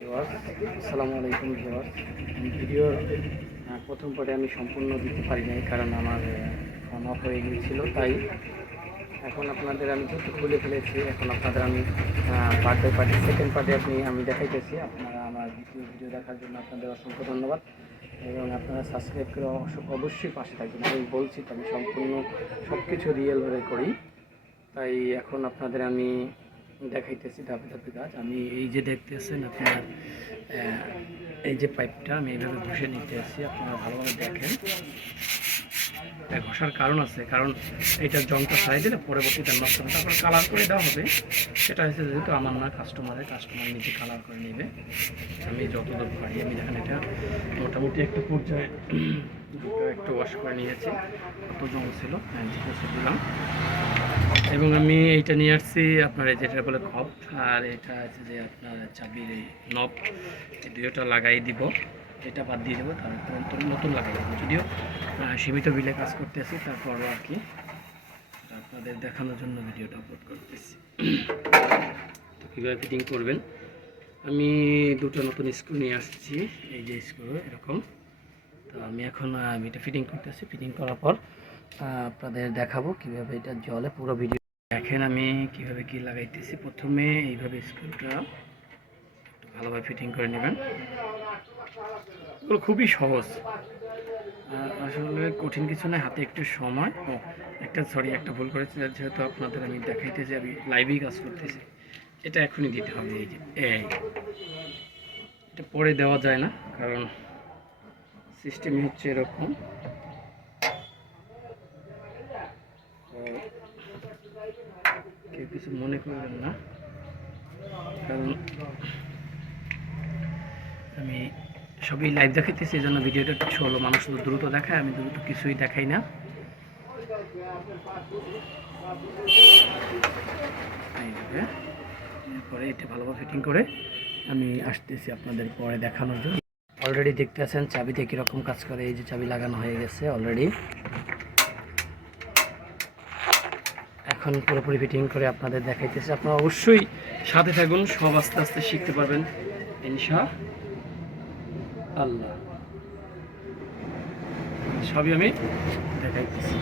আসসালামু আলাইকুম ভিউয়ার্স। ভিডিওর প্রথম পার্টে আমি সম্পূর্ণ দিতে পারি নাই, কারণ আমার ফোন অফ হয়ে গিয়েছিল। তাই এখন আপনাদের আমি যেহেতু খুলে ফেলেছি, এখন আপনাদের আমি পার্ট বাই পার্টে সেকেন্ড পার্টে আমি দেখাইতেছি। আপনারা আমার দ্বিতীয় ভিডিও দেখার জন্য আপনাদের অসংখ্য ধন্যবাদ, এবং আপনারা সাবস্ক্রাইব করে অবশ্যই পাশে থাকবেন। আমি বলছি তো, আমি সম্পূর্ণ সব কিছু রিয়েলভাবে করি। তাই এখন আপনাদের আমি দেখাইতেছি ধাপে ধাপে কাজ। আমি এই যে দেখতেছেন আপনার এই যে পাইপটা আমি এইভাবে ঘষে নিতে আসি, আপনারা ভালোভাবে দেখেন। ঘষার কারণ আছে, কারণ এইটার জংটা সারাই দিলে পরবর্তীতে নষ্ট হবে, তারপর কালার করে দেওয়া হবে। সেটা হচ্ছে যেহেতু আমার না, কাস্টমার নিজে কালার করে নেবে। আমি যতদূর পারি, আমি দেখেন এটা মোটামুটি একটা পর্যায়ে একটু ওয়াশ করে নিয়েছি। কত জং ছিল দিলাম, এবং আমি এইটা নিয়ে আসছি আপনার এই যেটা বলে খপ, আর এটা আছে যে আপনার চাবির এই নব, এই দুটোটা লাগাই দিব। এটা বাদ দিয়ে দেবো, তারপর নতুন লাগাই দেবো। যদিও সীমিত বিলে কাজ করতে আসি, তারপরও আর কি আপনাদের দেখানোর জন্য ভিডিওটা আপলোড করতেছি। তো কীভাবে ফিটিং করবেন, আমি দুটো নতুন স্ক্রু নিয়ে আসছি। এই যে স্ক্রু এরকম। তো আমি এখন এটা ফিটিং করতেছি। ফিটিং করার পর আপনাদের দেখাবো কীভাবে এটা জলে পুরো ভিডিও দেখেন আমি কীভাবে কি লাগাইতেছি। প্রথমে এইভাবে স্ক্রুটা একটু ভালোভাবে ফিটিং করে নেবেন। এগুলো খুবই সহজ, আসলে কঠিন কিছু নয়। হাতে একটু সময় একটা ভুল করেছি, যেহেতু আপনাদের আমি দেখাইতেছি, আমি লাইভেই কাজ করতেছি। এটা এখনই দিতে হবে। এই যে এটা পরে দেওয়া যায় না, কারণ সিস্টেম হচ্ছে এরকম। কেউ কিছু মনে করবেন না, কারণ আমি সবই লাইভ দেখাইতেছি, এই জন্য ভিডিওটা কিছু হলো মানুষ দ্রুত দেখায়, আমি দ্রুত কিছুই দেখাই না। এরপরে এটা ভালোভাবে ফিটিং করে আমি আসতেছি আপনাদের পরে দেখানোর জন্য। অলরেডি দেখতে আছেন চাবিতে কীরকম কাজ করে। এই যে চাবি লাগানো হয়ে গেছে অলরেডি। এখন পুরোপুরি ফিটিং করে আপনাদের দেখাইতেছি। আপনারা অবশ্যই সাথে থাকুন, সব আস্তে আস্তে শিখতে পারবেন ইনশাআল্লাহ। সবই আমি দেখাইতেছি।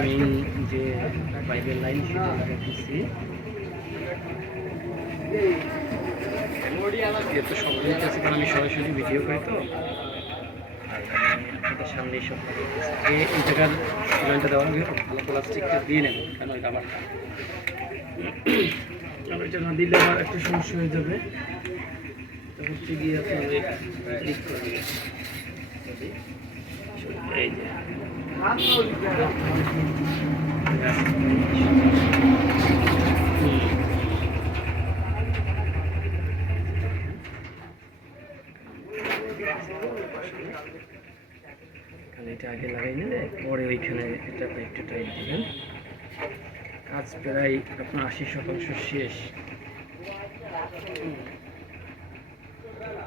আমি যে পাইপের লাইন সেটা লাগাইতেছি। যেহেতু সব আছে, কারণ আমি সরাসরি ভিডিও করি, তো আপনাদের সামনে সব এই জায়গার লাইনটা দেওয়া হবে। ভালো প্লাস্টিকটা দিয়ে নেবেন, কেন এটা আমারটা এটা না দিলে আমার একটা সমস্যা হয়ে যাবে। হচ্ছে গিয়ে আপনার এই যে এটা আগে লাগাই নিলে পরে ওইখানে এটা একটু টাইট দিবেন। কাজ প্রায় আপনার 80% শেষ।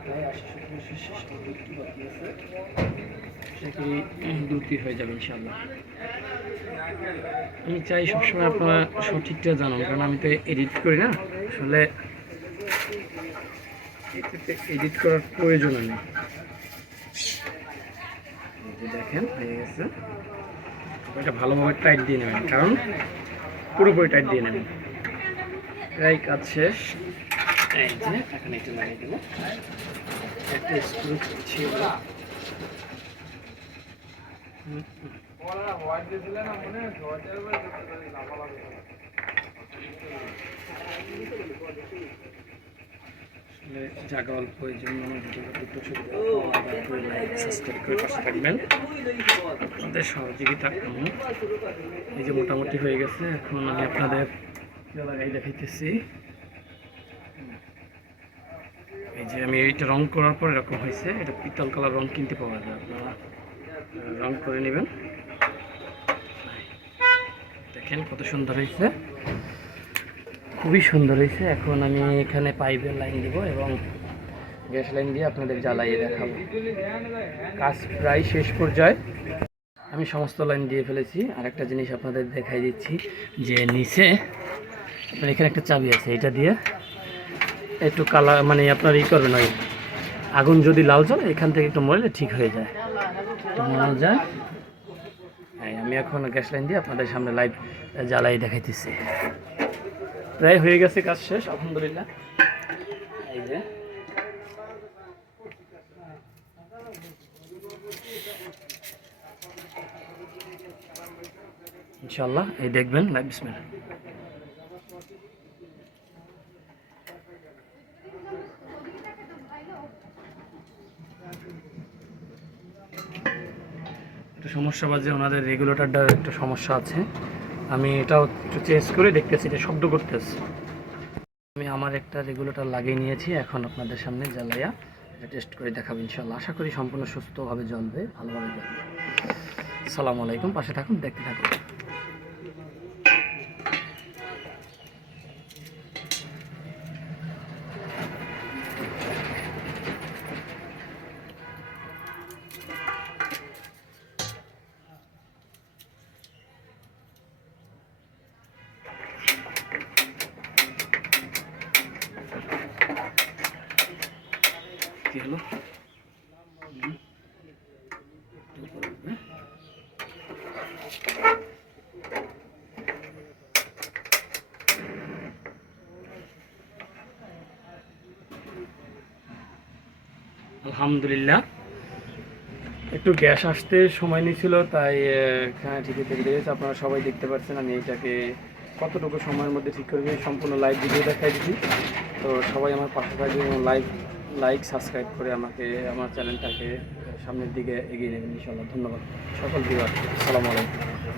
প্রায় 80% শেষ, একটু বাকি আছে, সেটি দ্রুতই হয়ে যাবে ইনশাআল্লাহ। আমি চাই সবসময় আপনারা সঠিকটা জানুন, কারণ আমি তো এডিট করি না, আসলে এডিট করার প্রয়োজন নেই। দেখেন হয়ে গেছে। এটা ভালোভাবে টাইট দিয়ে নেবেন, কারণ পুরোপুরি টাইট দিয়ে নেবেন। প্রায় কাজ শেষ। এই যে এখন এটা লাগিয়ে দেবো। একটা স্ক্রু ছিল, জায়গা অল্প, এই জন্য আমার ভিডিওটা সাবস্ক্রাইব করে পাশে থাকবেন, আপনাদের সহযোগিতা। এই যে মোটামুটি হয়ে গেছে। এখন আমি আপনাদের লাগাই দেখাইতেছি। এই যে আমি এইটা রং করার পর এরকম হয়েছে। এটা পিতল কালার রং কিনতে পাওয়া যায়, আপনারা রং করে নেবেন। দেখেন কত সুন্দর হয়েছে, খুবই সুন্দর হয়েছে। এখন আমি এখানে পাইপের লাইন দিব এবং গ্যাস লাইন দিয়ে আপনাদের জ্বালাইয়ে দেখাবো। কাজ প্রায় শেষ পর্যায়ে, আমি সমস্ত লাইন দিয়ে ফেলেছি। আর একটা জিনিস আপনাদের দেখাই দিচ্ছি, যে নিচে আপনার এখানে একটা চাবি আছে, এটা দিয়ে একটু কালার মানে আপনার ই করবেন, ওই আগুন যদি লাল জ্বলে এখান থেকে একটু মরলে ঠিক হয়ে যায়, একটু মরানো যায়। হ্যাঁ, আমি এখন গ্যাস লাইন দিয়ে আপনাদের সামনে লাইভ জ্বালাই দেখাইতেছি। প্রায় হয়ে গেছে, কাজ শেষ আলহামদুলিল্লাহ। এই যে ইনশাআল্লাহ, এই দেখবেন লাইভ। বিসমিল্লাহ। একটু সমস্যা বাজে, ওনাদের রেগুলেটরটা একটু সমস্যা আছে, আমি এটাও একটু চেঞ্জ করে দেখতেছি, এটা শব্দ করতেছে। আমি আমার একটা রেগুলেটর লাগিয়ে নিয়েছি, এখন আপনাদের সামনে জ্বালাইয়া এটা টেস্ট করে দেখাবো ইনশাআল্লাহ। আশা করি সম্পূর্ণ সুস্থভাবে জ্বলবে, ভালোভাবে জ্বলবে। আসসালামু আলাইকুম, পাশে থাকুন, দেখতে থাকুন। কি হলো? আলহামদুলিল্লাহ, একটু গ্যাস আসতে সময় নিয়েছিল, তাই এখানে ঠিকই তৈরি হয়েছে। আপনারা সবাই দেখতে পাচ্ছেন আমি এইটাকে কতটুকু সময়ের মধ্যে ঠিক করে সম্পূর্ণ লাইভ ভিডিও দেখাই দিচ্ছি। তো সবাই আমার পাশে থাকবে এবং লাইক সাবস্ক্রাইব করে আমাকে আমার চ্যানেলটাকে সামনের দিকে এগিয়ে নেবেন ইনশাআল্লাহ। ধন্যবাদ সকল ভিউয়ার, আসসালামু আলাইকুম।